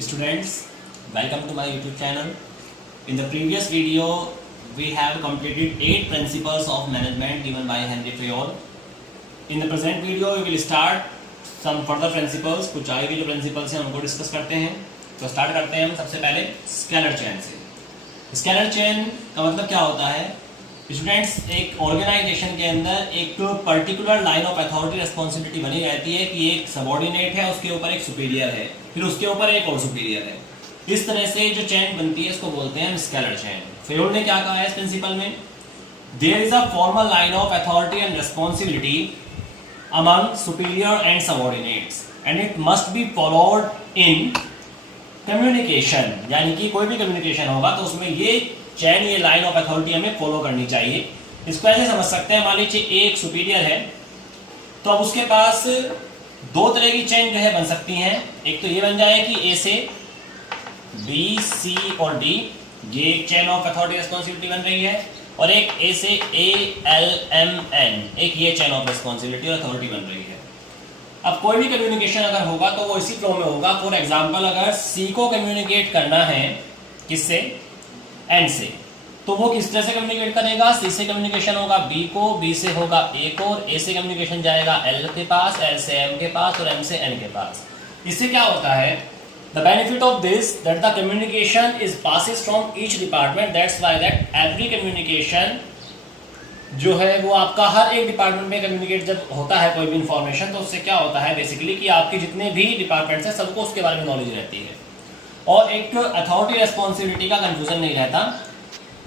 Students, welcome to my YouTube channel. In the previous video, we have completed 8 principles of management given by Henry Fayol. In the present video, we will start some further principles. कुछ आगे जो principles हैं उनको discuss करते हैं. तो start करते हैं हम सबसे पहले स्केलर चेन से. स्केलर चेन का मतलब क्या होता है? स्टूडेंट्स, एक ऑर्गेनाइजेशन के अंदर एक particular line of authority responsibility बनी रहती है कि एक सबऑर्डिनेट है, उसके ऊपर एक सुपीरियर है, फिर उसके ऊपर एक और सुपीरियर है. इस तरह से जो चेन बनती है इसको बोलते हैं स्केलर चेन. फेयोल ने क्या कहा है इस प्रिंसिपल में? There is a formal line of authority and responsibility among superior and subordinates and it must be followed in communication. यानी कि कोई भी कम्युनिकेशन होगा तो उसमें ये चैन, ये लाइन ऑफ अथॉरिटी हमें फॉलो करनी चाहिए. इसको ऐसे समझ सकते हैं, मान लीजिए एक सुपीरियर है तो अब उसके पास दो तरह की चैन जो है बन सकती हैं. एक तो ये बन जाए कि ए से बी, सी और डी, ये एक चैन ऑफ अथॉरिटी रिस्पॉन्सिबिलिटी बन रही है, और एक ए से ए, एल, एम, एन, एक ये चैन ऑफ रिस्पॉन्सिबिलिटी और अथॉरिटी बन रही है. अब कोई भी कम्युनिकेशन अगर होगा तो वो इसी फ्लो में होगा. फॉर एग्जाम्पल, अगर सी को कम्युनिकेट करना है किससे? एन से, तो वो किस तरह से कम्युनिकेट करेगा? सी से कम्युनिकेशन होगा बी को, बी से होगा ए को, और ए से कम्युनिकेशन जाएगा एल के पास, एल से एम के पास और एम से एन के पास. इससे क्या होता है? The benefit of this that the communication is passes from each department. That's why that every communication जो है वो आपका हर एक डिपार्टमेंट में कम्युनिकेट जब होता है कोई भी इंफॉर्मेशन, तो उससे क्या होता है बेसिकली कि आपके जितने भी डिपार्टमेंट्स हैं सबको उसके बारे में नॉलेज रहती है, और एक अथॉरिटी रिस्पॉन्सिबिलिटी का कंफ्यूजन नहीं रहता.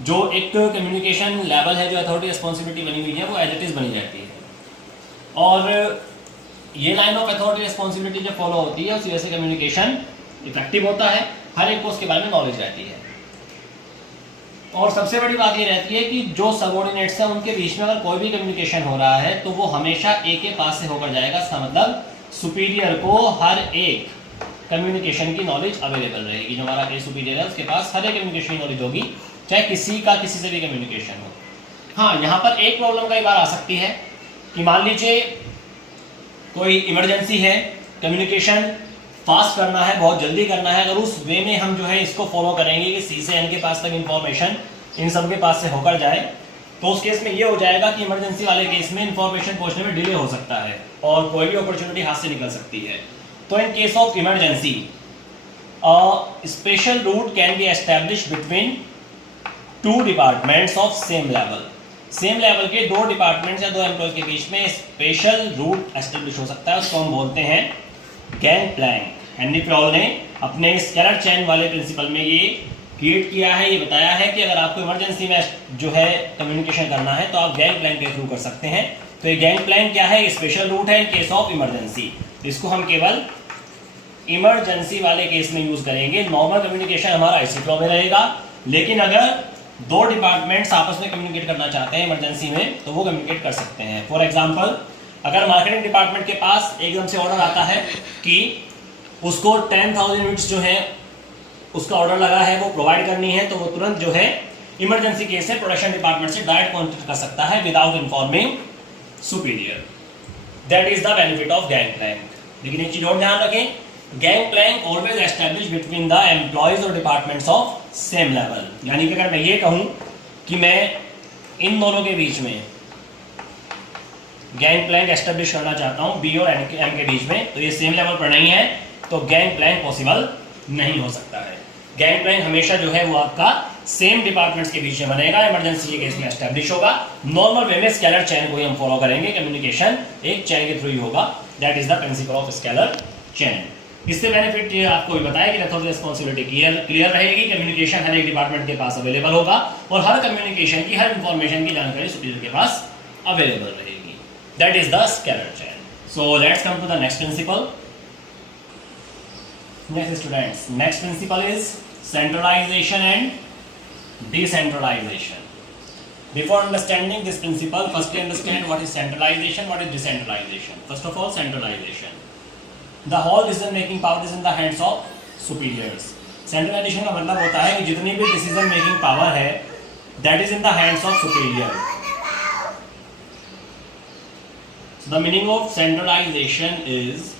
जो एक कम्युनिकेशन लेवल है, जो अथॉरिटी रिस्पॉन्सिबिलिटी बनी हुई है, वो एज इट इज बनी रहती है. और ये लाइन ऑफ अथॉरिटी रिस्पॉन्सिबिलिटी जब फॉलो होती है उसी वजह से कम्युनिकेशन इफेक्टिव होता है, हर एक को उसके बारे में नॉलेज रहती है. और सबसे बड़ी बात ये रहती है कि जो सबऑर्डिनेट्स हैं उनके बीच में अगर कोई भी कम्युनिकेशन हो रहा है तो वो हमेशा ए के पास से होकर जाएगा. इसका मतलब सुपीरियर को हर एक कम्युनिकेशन की नॉलेज अवेलेबल रहेगी. जो हमारा ए सुपीरियर है उसके पास हर एक कम्युनिकेशन की नॉलेज होगी, चाहे किसी से भी कम्युनिकेशन हो. हाँ, यहाँ पर एक प्रॉब्लम कई बार आ सकती है कि मान लीजिए कोई इमरजेंसी है, कम्युनिकेशन फास्ट करना है, बहुत जल्दी करना है. अगर उस वे में हम जो है इसको फॉलो करेंगे कि सी से एन के पास तक इंफॉर्मेशन इन सब के पास से होकर जाए, तो उस केस में ये हो जाएगा कि इमरजेंसी वाले केस में इंफॉर्मेशन पहुंचने में डिले हो सकता है और कोई भी अपॉर्चुनिटी हाथ से निकल सकती है. तो in case of emergency a special route can be established between two departments of same level. Same level के दो डिपार्टमेंट्स या दो एम्प्लॉयज के बीच में स्पेशल रूट एस्टेब्लिश हो सकता है. उसको हम बोलते हैं गैंग प्लैंक. हेनरी फेयोल ने अपने स्केलर चेन वाले प्रिंसिपल में ये क्रिएट किया है, ये बताया है कि अगर आपको इमरजेंसी में जो है कम्युनिकेशन करना है तो आप गैंग प्लैंक के थ्रू कर सकते हैं. तो ये गैंग प्लैंक क्या है? स्पेशल रूट है इन केस ऑफ इमरजेंसी. इसको हम केवल इमरजेंसी वाले केस में यूज करेंगे. नॉर्मल कम्युनिकेशन हमारा इसी फ्लो में रहेगा, लेकिन अगर दो डिपार्टमेंट्स आपस में कम्युनिकेट करना चाहते हैं इमरजेंसी में तो वो कम्युनिकेट कर सकते हैं. फॉर एग्जांपल, अगर मार्केटिंग डिपार्टमेंट के पास एकदम से ऑर्डर आता है कि उसको 10,000 यूनिट्स जो है उसका ऑर्डर लगा है वो प्रोवाइड करनी है, तो वो तुरंत जो है इमरजेंसी केस से प्रोडक्शन डिपार्टमेंट से डायरेक्ट कॉन्टेक्ट कर सकता है without informing superior. That is the benefit of gang plank. लेकिन एक चीज और ध्यान रखें, gang plank always establish between the employees और डिपार्टमेंट्स ऑफ सेम लेवल. यानी कि अगर मैं ये कहूं कि मैं इन दोनों के बीच में गैंग प्लैंक एस्टैब्लिश करना चाहता हूं बी और एम के बीच में, तो ये सेम लेवल पर नहीं है, तो गैंग प्लैंक पॉसिबल नहीं हो सकता है. गैंग प्लैंक हमेशा जो है वो आपका सेम डिपार्टमेंट्स के बीच में बनेगा, इमरजेंसी के केस में एस्टैब्लिश होगा. नॉर्मल वे में स्केलर चेन को ही हम फॉलो करेंगे, कम्युनिकेशन एक चेन के थ्रू ही होगा. That is the principle of scalar chain. इससे बेनिफिट ये आपको भी बताया कि अथॉरिटी रिस्पॉन्सिबिलिटी क्लियर रहेगी, कम्युनिकेशन हर एक डिपार्टमेंट के पास अवेलेबल होगा और हर कम्युनिकेशन की, हर इंफॉर्मेशन की जानकारी सुपीरियर के पास अवेलेबल रहेगी. That is the scalar chain. So let's come to the next principle. Next students, next principle is centralization and decentralization. Before understanding this principle, firstly understand what is centralization, what is decentralization. First of all, centralization. The whole decision making power is in the hands of superiors. Centralization का मतलब होता है कि जितनी भी decision making power है, that is in the hands of superior. So the meaning of centralization is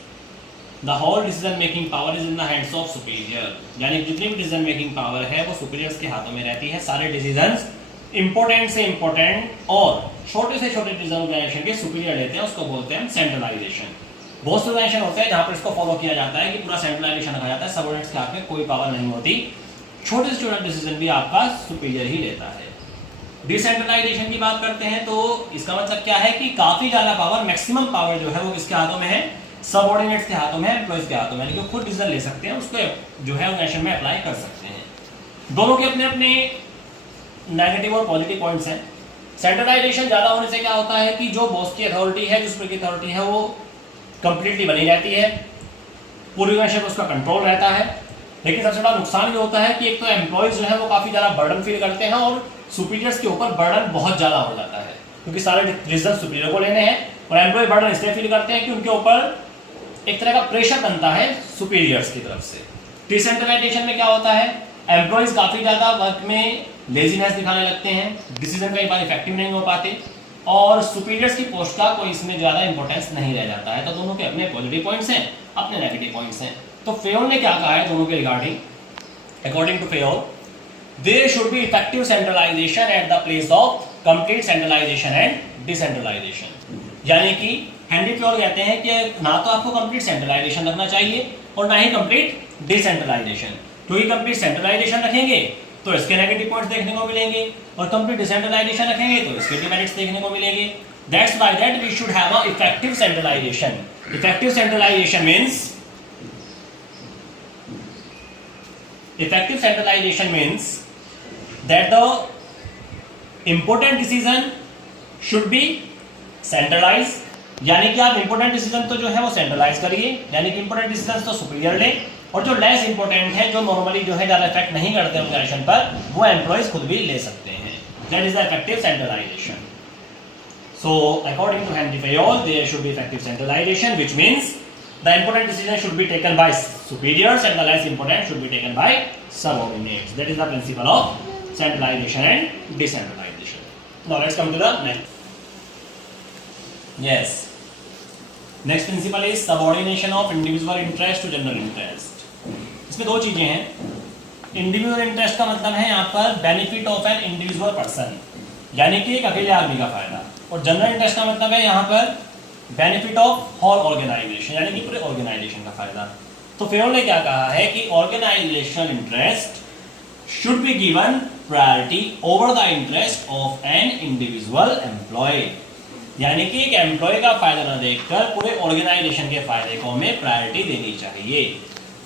the whole decision making power is in the hands of superior, यानी जितनी भी डिसीजन मेकिंग पावर है वो सुपीरियर्स के हाथों में रहती है। सारे डिसीजंस इंपॉर्टेंट से इंपॉर्टेंट और छोटे से छोटे डिसीजन ऑर्गेनाइजेशन के सुपीरियर लेते हैं, उसको बोलते हैं सेंट्रलाइजेशन। बहुत से ऑर्गेनाइजेशन होते हैं जहां पर इसको फॉलो किया जाता है कि पूरा सेंट्रलाइजेशन रखा जाता है, सबऑर्डिनेट्स के हाथ में कोई पावर नहीं होती, छोटे से छोटा डिसीजन भी आपका सुपीरियर ही लेता है। डिसेंट्रलाइजेशन की बात करते हैं तो इसका मतलब क्या है कि काफी ज्यादा पावर, मैक्सिमम पावर जो है वो किसके हाथों में है, सबऑर्डिनेट्स के हाथों में है, एम्प्लॉइज के हाथों में, यानी कि खुद डिसीजन ले सकते हैं, उसको जो है ऑर्गेनाइजेशन में अप्लाई कर सकते हैं। दोनों के अपने अपने नेगेटिव और पॉजिटिव पॉइंट्स हैं। सेंट्रलाइजेशन ज्यादा होने से क्या होता है कि जो बॉस की अथॉरिटी है, जिस पर की अथॉरिटी है, वो कंप्लीटली बनी रहती है, पूरी ऑर्गेनाइजेशन पर उसका कंट्रोल रहता है। लेकिन सबसे बड़ा नुकसान ये होता है कि एक तो एम्प्लॉइज जो है वो काफी ज्यादा बर्डन फील करते हैं और सुपीरियर्स के ऊपर बर्डन बहुत ज्यादा हो जाता है, क्योंकि सारे डिसीजन सुपीरियर को लेने हैं और एम्प्लॉय बर्डन इसलिए फील करते हैं कि उनके ऊपर एक तरह का प्रेशर बनता है सुपीरियर्स की तरफ से। डिसेंट्रलाइजेशन में क्या होता है, एम्प्लॉइज काफी ज्यादा वर्क में लेजीनेस दिखाने लगते हैं, डिसीजन कई बार इफेक्टिव नहीं हो पाते और सुपीरियर्स की पोस्ट का कोई इसमें ज्यादा इंपॉर्टेंस नहीं रह जाता है। तो दोनों के अपने पॉजिटिव पॉइंट्स हैं, अपने नेगेटिव पॉइंट्स हैं। तो फेयोल ने क्या कहा है दोनों के regarding, according to Fayol, there should be effective centralization at the place of complete centralization and decentralization. यानी कि हेनरी फेयोल कहते हैं कि ना तो आपको कंप्लीट सेंट्रलाइजेशन रखना चाहिए और ना ही कंप्लीट डिसेंट्रलाइजेशन, क्योंकि कंप्लीट सेंट्रलाइजेशन रखेंगे तो इसके नेगेटिव पॉइंट्स देखने को मिलेंगे और कंप्लीट डिसेंट्रलाइजेशन रखेंगे तो इसके डिमेरिट्स देखने को मिलेंगे। That's why that we should have a effective centralization. Effective centralization means effective centralization means that the important decision should be centralized, यानी कि आप इंपोर्टेंट डिसीजन तो जो है वो सेंट्रलाइज करिए, यानी कि इंपोर्टेंट डिसीजन तो सुपीरियर लें और जो लेस इंपोर्टेंट है, जो नॉर्मली जो है ज्यादा इफेक्ट नहीं करते ऑर्गेनाइजेशन पर, वो एम्प्लॉइज खुद भी ले सकते हैं। That is the effective centralization. So according to Henri Fayol there should be effective centralization, which means the important decision should be taken by superiors and the less important should be taken by subordinates. That is the principle of centralization and decentralization. Now let's come to the next. Yes. Next principle is subordination of individual interest to general interest. इसमें दो चीजें हैं। Individual interest का मतलब है यहाँ पर benefit of an individual person, यानी कि एक अकेले आदमी का फायदा, और जनरल इंटरेस्ट का मतलब है यहाँ पर बेनिफिट ऑफ होल ऑर्गेनाइजेशन, यानी कि पूरे ऑर्गेनाइजेशन का फायदा। तो फेयोल ने क्या कहा है कि organizational interest should be given priority over the interest of an individual employee, यानी कि एक एम्प्लॉय का फायदा न देखकर पूरे ऑर्गेनाइजेशन के फायदे को हमें प्रायोरिटी देनी चाहिए।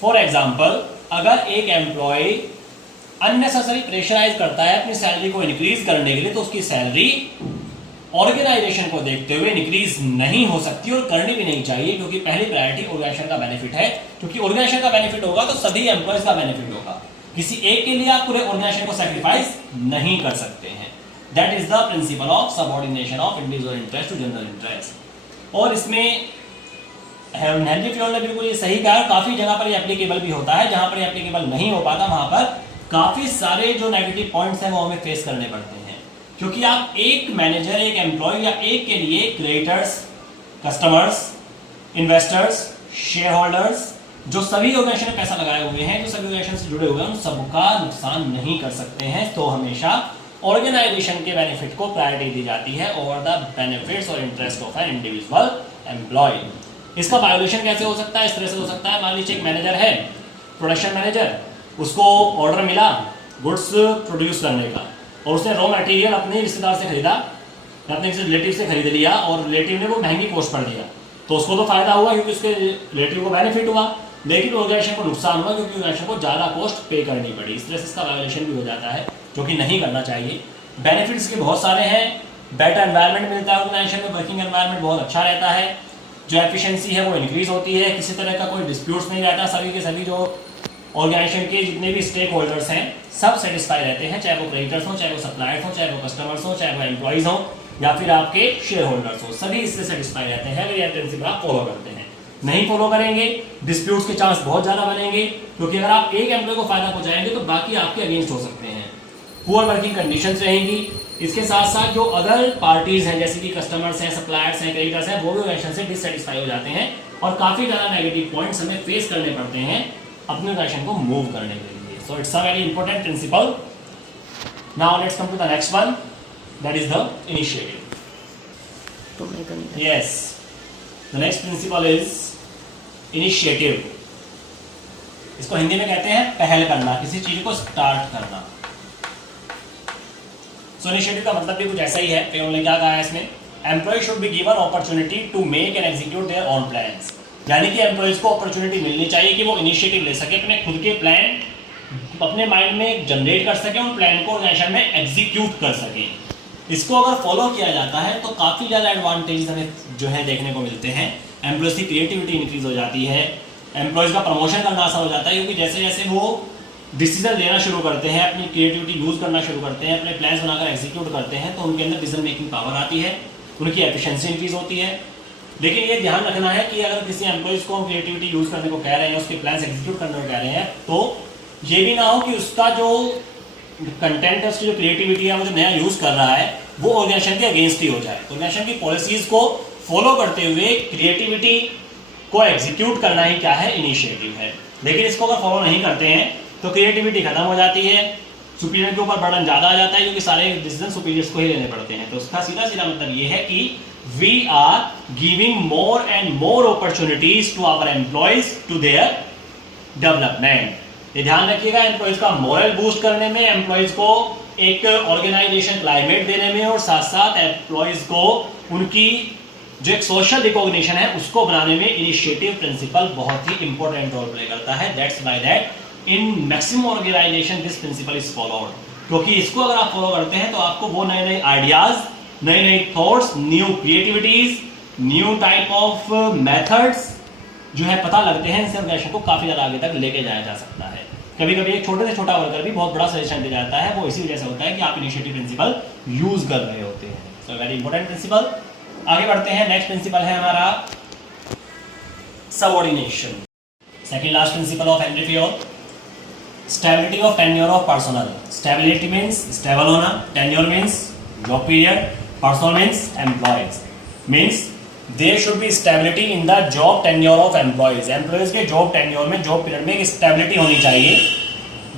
फॉर एग्जाम्पल, अगर एक एम्प्लॉय अननेसेसरी प्रेशराइज करता है अपनी सैलरी को इंक्रीज करने के लिए, तो उसकी सैलरी ऑर्गेनाइजेशन को देखते हुए इंक्रीज नहीं हो सकती और करनी भी नहीं चाहिए, क्योंकि पहली प्रायोरिटी ऑर्गेनाइजेशन का बेनिफिट है। क्योंकि ऑर्गेनाइजेशन का बेनिफिट होगा तो सभी एम्प्लॉयज का बेनिफिट होगा, किसी एक के लिए आप पूरे ऑर्गेनाइजेशन को सैक्रिफाइस नहीं कर सकते हैं। That is the principle of subordination of individual interest to general interest. और इसमें हेनरी फेयोल ने बिल्कुल ये सही कहा, काफी जगह पर ये एप्लीकेबल भी होता है, जहां पर ये एप्लीकेबल नहीं हो पाता वहां पर काफी सारे जो नेगेटिव पॉइंट्स हैं वो हमें फेस करने पड़ते हैं, क्योंकि आप एक मैनेजर, एक एम्प्लॉय या एक के लिए creators, customers, investors, share holders, जो सभी ऑर्गेनाइजेशन में पैसा लगाए हुए हैं, जो सभी ऑर्गेनाइजेशन से जुड़े हुए हैं, उन सबका नुकसान नहीं कर सकते हैं। तो हमेशा ऑर्गेनाइजेशन के बेनिफिट को प्रायोरिटी दी जाती है ओवर द बेनिफिट्स और interest of an individual employee. इसका वायोलेशन कैसे हो सकता है? इस तरह से हो सकता है, मान लीजिए एक मैनेजर है, प्रोडक्शन मैनेजर, उसको ऑर्डर मिला गुड्स प्रोड्यूस करने का और उसने रॉ मटेरियल अपने रिश्तेदार से खरीदा, अपने किसी रिलेटिव से खरीद लिया और रिलेटिव ने वो महंगी कॉस्ट पर दिया, तो उसको तो फायदा हुआ क्योंकि उसके रिलेटिव को बेनिफिट हुआ, लेकिन ऑर्गेनाइजेशन को नुकसान हुआ क्योंकि ऑर्गेनाइजेशन को ज़्यादा कॉस्ट पे करनी पड़ी। इस तरह से इसका वायोलेशन भी हो जाता है, जो कि नहीं करना चाहिए। बेनिफिट्स के बहुत सारे हैं, बेटर एनवायरनमेंट मिलता है ऑर्गेनाइजेशन में, वर्किंग एनवायरनमेंट बहुत अच्छा रहता है, जो एफिशिएंसी है वो इंक्रीज होती है, किसी तरह का कोई डिस्प्यूट्स नहीं रहता, सभी के सभी जो ऑर्गेनाइजेशन के जितने भी स्टेक होल्डर्स हैं सब सेटिस्फाई रहते हैं, चाहे वो क्रेडिटर्स हो, चाहे वो सप्लायर्स हो, चाहे वो कस्टमर्स हो, चाहे वो एम्प्लॉइज हो या फिर आपके शेयर होल्डर्स हो, सभी इससे सेटिस्फाई रहते हैं अगर ये प्रिंसिपल आप फॉलो करते हैं। नहीं फॉलो करेंगे डिस्प्यूट्स के चांस बहुत ज़्यादा बनेंगे, क्योंकि अगर आप एक एम्प्लॉय को फायदा पहुंचाएंगे तो बाकी आपके अगेंस्ट हो सकते हैं, पुअर वर्किंग कंडीशंस रहेंगी। इसके साथ साथ जो अदर पार्टीज हैं जैसे कि कस्टमर्स हैं, सप्लायर्स हैं, क्रेडिटर्स हैं, वो भी ऑर्गेनाइजेशन से डिससेटिस्फाई हो जाते हैं और काफ़ी ज़्यादा नेगेटिव पॉइंट्स हमें फेस करने पड़ते हैं अपने ऑर्गेनाइजेशन को मूव करने के लिए. So it's a very important principle. Now let's come to the next one, that is the initiative. Yes, the next principle is initiative. इसको हिंदी में कहते हैं पहल करना, किसी चीज को स्टार्ट करना. So initiative का मतलब भी कुछ ऐसा ही है. फिर उन्होंने क्या कहा है इसमें, employee should be given opportunity to make and execute their own plans. यानी कि एम्प्लॉयज को अपॉर्चुनिटी मिलनी चाहिए कि वो इनिशिएटिव ले सके, अपने खुद के प्लान अपने माइंड में जनरेट कर सके, उन प्लान को ऑर्गेनाइजेशन में एग्जीक्यूट कर सके. इसको अगर फॉलो किया जाता है तो काफ़ी ज़्यादा एडवांटेज हमें जो है देखने को मिलते हैं. एम्प्लॉयज़ की क्रिएटिविटी इंक्रीज हो जाती है, एम्प्लॉयज़ का प्रमोशन करना आसान हो जाता है, क्योंकि जैसे जैसे वो डिसीजन लेना शुरू करते हैं, अपनी क्रिएटिविटी यूज़ करना शुरू करते हैं, अपने प्लान्स बनाकर एग्जीक्यूट करते हैं, तो उनके अंदर डिसीजन मेकिंग पावर आती है, उनकी एफिशिएंसी इंक्रीज होती है. लेकिन ये ध्यान रखना है कि अगर किसी एम्प्लॉयज़ को क्रिएटिविटी यूज़ करने को कह रहे हैं, उसके प्लान्स एग्जीक्यूट करने को कह रहे हैं, तो ये भी ना हो कि उसका जो कंटेंट है, उसकी जो क्रिएटिविटी है, वो जो नया यूज़ कर रहा है, वो ऑर्गेनाइजेशन के अगेंस्ट ही हो जाए. ऑर्गेनाइजेशन की पॉलिसीज को फॉलो करते हुए क्रिएटिविटी को एग्जीक्यूट करना ही क्या है, इनिशिएटिव है. लेकिन इसको अगर फॉलो नहीं करते हैं तो क्रिएटिविटी खत्म हो जाती है, सुपीरियर के ऊपर बर्डन ज़्यादा आ जाता है, क्योंकि सारे डिसीजन सुपीरियर्स को ही लेने पड़ते हैं. तो उसका सीधा सीधा मतलब ये है कि we are giving more and more opportunities to our employees to their development. ये ध्यान रखिएगा, एम्प्लॉयज का मोरल बूस्ट करने में, एम्प्लॉयज को एक ऑर्गेनाइजेशन क्लाइमेट देने में, और साथ साथ एम्प्लॉयज को उनकी जो एक सोशल रिकॉग्निशन है उसको बनाने में इनिशिएटिव प्रिंसिपल बहुत ही इंपॉर्टेंट रोल प्ले करता है. That's why that in maximum organization this principle is followed. क्योंकि इसको अगर आप फॉलो करते हैं तो आपको वो नए नए आइडियाज, नए नए thoughts, new creativities, new type of methods जो है पता लगते हैं. इनसे ऑर्गेनाइजेशन को काफी ज्यादा आगे तक लेके जाया जा सकता है. कभी कभी एक छोटे से छोटा वर्कर भी बहुत बड़ा सजेशन दे जाता है, वो इसी वजह से होता है कि आप इनिशिएटिव प्रिंसिपल यूज कर रहे होते हैं. So very important principle. आगे बढ़ते हैं. नेक्स्ट प्रिंसिपल है हमारा subordination. Second last principle of Henri Fayol, stability of tenure of personal. Stability means stable होना, tenure means job period, personal means employees. Means there should be stability in the job tenure of employees. Employees के job tenure में, job period में एक stability होनी चाहिए.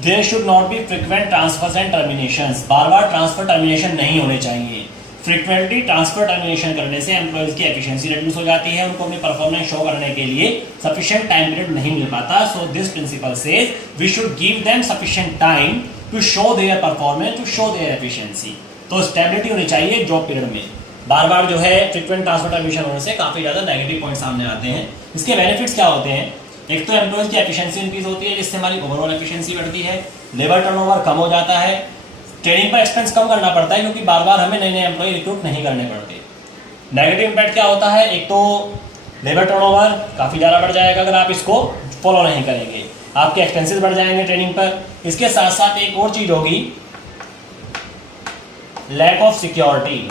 There should not be frequent transfers and terminations. Bar bar transfer termination नहीं होने चाहिए. Frequently transfer termination करने से एम्प्लॉयज की एफिशिएंसी रिड्यूस हो जाती है, उनको अपनी परफॉर्मेंस शो करने के लिए सफिशिएंट टाइम पीरियड नहीं मिल पाता. So this principle says we should give them sufficient time to show their performance, to show their efficiency. तो स्टेबिलिटी होनी चाहिए जॉब पीरियड में. बार बार जो है फ्रीक्वेंट ट्रांसफर टर्मिनेशन होने से काफी ज्यादा नेगेटिव पॉइंट सामने आते हैं. इसके बेनिफिट्स क्या होते हैं? एक तो एम्प्लॉयज की एफिशिएंसी इंक्रीज होती है, जिससे हमारी ओवरऑल एफिशिएंसी बढ़ती है. लेबर टर्नओवर कम हो जाता है. ट्रेनिंग पर एक्सपेंस कम करना पड़ता है, क्योंकि बार बार हमें नए नए एम्प्लॉय रिक्रूट नहीं करने पड़ते. नेगेटिव इंपैक्ट क्या होता है? एक तो लेबर टर्नओवर काफी ज्यादा बढ़ जाएगा अगर आप इसको फॉलो नहीं करेंगे. आपके एक्सपेंसेस बढ़ जाएंगे ट्रेनिंग पर. इसके साथ साथ एक और चीज होगी, लैक ऑफ सिक्योरिटी.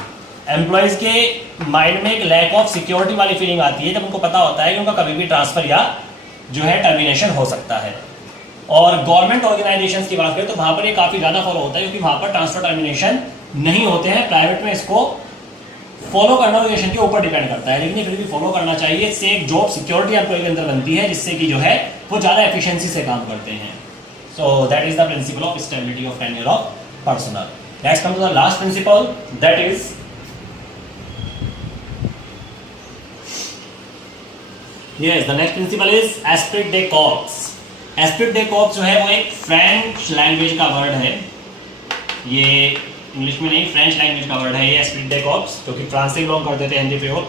एम्प्लॉयज के माइंड में एक लैक ऑफ सिक्योरिटी वाली फीलिंग आती है जब उनको पता होता है कि उनका कभी भी ट्रांसफर या जो है टर्मिनेशन हो सकता है. और गवर्नमेंट ऑर्गेनाइजेशंस की बात करें तो वहां पर ये काफी ज्यादा फॉलो होता है, क्योंकि वहां पर ट्रांसफर टर्मिनेशन नहीं होते हैं. प्राइवेट में इसको फॉलो करना ऑर्गेनाइजेशन के ऊपर डिपेंड करता है, लेकिन ये फिर भी फॉलो करना चाहिए. इससे एक जॉब सिक्योरिटी एम्प्लॉय के अंदर बनती है, जिससे कि जो है वो ज्यादा एफिशिएंसी से काम करते हैं. So that is the principle of stability of tenure of personal. Let's come to the last principle, that is yes, the next principle is esprit de corps. esprit de corps जो है वो एक French language का word है. ये English में नहीं, French language का वर्ड है ये esprit de corps, जो कि फ्रांस से बिलोंग करते थे हेनरी फेयोल.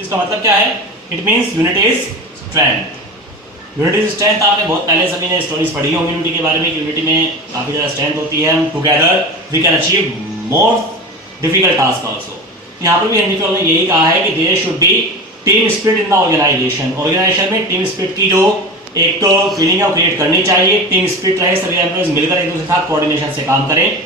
इसका मतलब क्या है? It means unity is strength. Unity is strength आपने बहुत पहले सभी ने स्टोरीज पढ़ी होंगी यूनिटी के बारे में. यूनिटी में काफी ज्यादा स्ट्रेंथ होती है. हम together we can achieve more difficult task also. यहाँ पर भी हेनरी फेयोल ने यही कहा है कि there should be team spirit in the organization. Organization में टीम स्पिरिट की जो एक तो फीलिंग है वो क्रिएट करनी चाहिए. टीम स्पिरिट रहे, सभी एम्प्लॉयज मिलकर एक दूसरे के साथ कोऑर्डिनेशन से काम करें.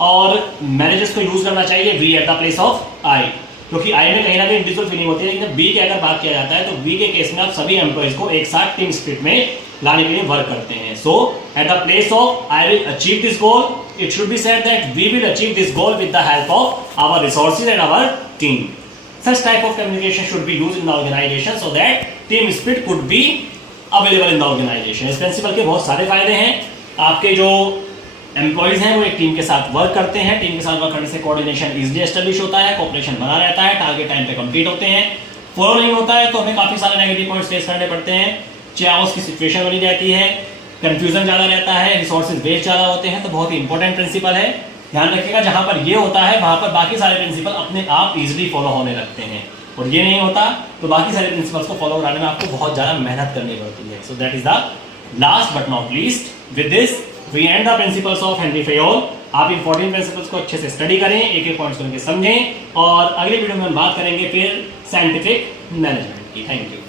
और मैनेजर्स को यूज करना चाहिए we at the place of I, क्योंकि आई में कहीं ना कहीं इंडिविजुअल फीलिंग होती है, लेकिन वी की अगर बात किया जाता है तो वी के केस में आप सभी एम्प्लॉयज को एक साथ टीम स्पिरिट में लाने के लिए वर्क करते हैं. So at the place of I will achieve this goal, it should be said that we will achieve this goal with the help of our resources and our team. Such type of communication should be used in the organization so that team spirit could be available in the organization. इस principle के बहुत सारे फायदे हैं। आपके जो employees हैं वो एक टीम के साथ वर्क करते हैं, टीम के साथ वर्क करने से कोऑर्डिनेशन इजीली एस्टेब्लिश होता है, कोऑपरेशन बना रहता है, टारगेट टाइम पे कंप्लीट होते हैं। फॉलो नहीं होता है तो हमें काफी सारे नेगेटिव पॉइंट्स फेस करने पड़ते हैं, चाओस की सिचुएशन बनी रहती है, कंफ्यूजन ज्यादा रहता है, रिसोर्सेज वेस्ट ज्यादा होते हैं। तो बहुत ही इंपॉर्टेंट प्रिंसिपल है, ध्यान रखिएगा। जहां पर ये होता है वहां पर बाकी सारे प्रिंसिपल अपने आप इजीली फॉलो होने लगते हैं, और ये नहीं होता तो बाकी सारे प्रिंसिपल्स को फॉलो कराने में आपको बहुत ज्यादा मेहनत करनी पड़ती है। So that is the last but not least. With this we end the principles of Henri Fayol. आप इन 14 प्रिंसिपल्स को अच्छे से स्टडी करें, एक एक पॉइंट्स को समझें, और अगले वीडियो में हम बात करेंगे फिर साइंटिफिक मैनेजमेंट की। Thank you.